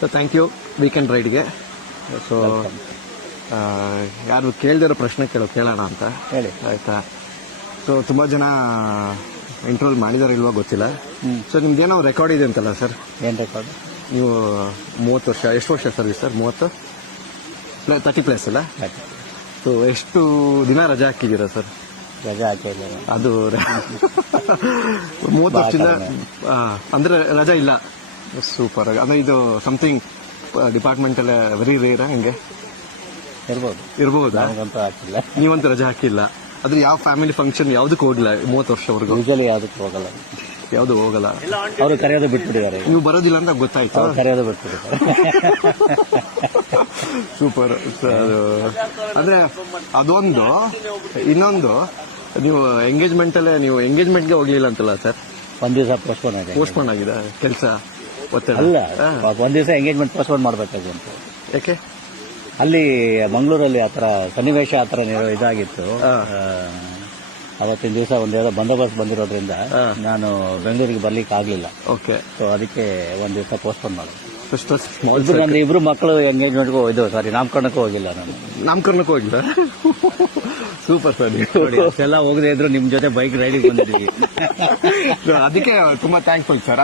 So thank you weekend ರೈಡ್ಗೆ. So ಯಾರು ಕೇಳ್ದಿರೋ ಪ್ರಶ್ನೆ ಕೇಳೋಣ ಅಂತ ಹೇಳಿ. ಆಯ್ತಾ? ಸೊ ತುಂಬ ಜನ ಇಂಟರ್ವ್ಯೂ ಮಾಡಿದಾರೆ ಇಲ್ವಾ ಗೊತ್ತಿಲ್ಲ. ಸೊ ನಿಮ್ದೇನೋ ರೆಕಾರ್ಡ್ ಇದೆ ಅಂತಲ್ಲ ಸರ್? ಏನು ರೆಕಾರ್ಡ್? ನೀವು 30 ವರ್ಷ, ಎಷ್ಟು ವರ್ಷ ಸರ್ವಿಸ್ ಸರ್? 30+ ಅಲ್ಲ? ಸೊ ಎಷ್ಟು ದಿನ ರಜೆ ಹಾಕಿದ್ದೀರಾ ಸರ್? ರಜೆ ಹಾಕಿಲ್ಲ ಅದು 30 ವರ್ಷದಿಂದ ಅಂದ್ರೆ ರಜಾ ಇಲ್ಲ. ಸೂಪರ್. ಅಂದ್ರೆ ಇದು ಸಮಥಿಂಗ್ ಡಿಪಾರ್ಟ್ಮೆಂಟ್ ಎಲ್ಲ ವೆರಿ ರೇರಾ? ಹೆಂಗೆ ಇರ್ಬೋದಾ? ಹಾಕಿಲ್ಲ. ನೀವಂತೂ ರಜೆ ಹಾಕಿಲ್ಲ. ಆದ್ರೆ ಯಾವ ಫ್ಯಾಮಿಲಿ ಫಂಕ್ಷನ್ ಯಾವ್ದಕ್ಕೆ ಹೋಗಿಲ್ಲ 30 ವರ್ಷವರೆಗೂ? ಯೂಶಲಿ ಯಾವುದಕ್ಕೆ ಹೋಗಲ್ಲ. ಯಾವ್ದು ಹೋಗಲ್ಲ? ಅವರು ಕರೆಯೋದು ಬಿಟ್ಬಿಟ್ಟಿದ್ದಾರೆ. ನೀವು ಬರೋದಿಲ್ಲ ಅಂತ ಗೊತ್ತಾಯ್ತು. ಕರೆಯೋದು ಬಿಟ್ಬಿಟ್ಟಿದ್ದಾರೆ. ಸೂಪರ್. ಅಂದ್ರೆ ಅದೊಂದು. ಇನ್ನೊಂದು, ನೀವು ಎಂಗೇಜ್ಮೆಂಟ್ಗೆ ಹೋಗ್ಲಿಲ್ಲ ಅಂತಲ್ಲ ಸರ್? ಒಂದ್ ದಿವಸ ಪೋಸ್ಟ್ಪೋನ್ ಆಗಿದೆ ಕೆಲಸ ಒತ್ತಡ ಅಲ್ಲ. ಒಂದ್ ದಿವಸ ಎಂಗೇಜ್ಮೆಂಟ್ ಪೋಸ್ಟ್ಪೋನ್ ಮಾಡ್ಬೇಕಾಗಿ ಅಂತ. ಯಾಕೆ? ಅಲ್ಲಿ ಮಂಗಳೂರಲ್ಲಿ ಆತರ ಸನ್ನಿವೇಶ ಆತರ ಇದಾಗಿತ್ತು. ಅವತ್ತಿನ ದಿವಸ ಒಂದೇದೋ ಬಂದೋಬಸ್ತ್ ಬಂದಿರೋದ್ರಿಂದ ನಾನು ಬೆಂಗಳೂರಿಗೆ ಬರ್ಲಿಕ್ಕೆ ಆಗ್ಲಿಲ್ಲ. ಓಕೆ. ಸೊ ಅದಕ್ಕೆ ಒಂದ್ ದಿವಸ ಪೋಸ್ಟ್ಪೋನ್ ಮಾಡಿದೆ. ನಂದು ಇಬ್ರು ಮಕ್ಕಳು ಎಂಗೇಜ್ಮೆಂಟ್ಗೂ ನಾಮಕರಣಕ್ಕೂ ಹೋಗಿಲ್ಲ. ನಾನು ನಾಮಕರಣಕ್ಕೂ ಹೋಗಿಲ್ಲ. Super sir. ಎಲ್ಲ ಹೋಗದೆ ಇದ್ರು ನಿಮ್ ಜೊತೆ ಬೈಕ್ ರೈಡಿಂಗ್ ಬಂದಿದ್ದೀವಿ. ಅದಕ್ಕೆ ತುಂಬಾ ಥ್ಯಾಂಕ್ಫುಲ್ ಸರ್.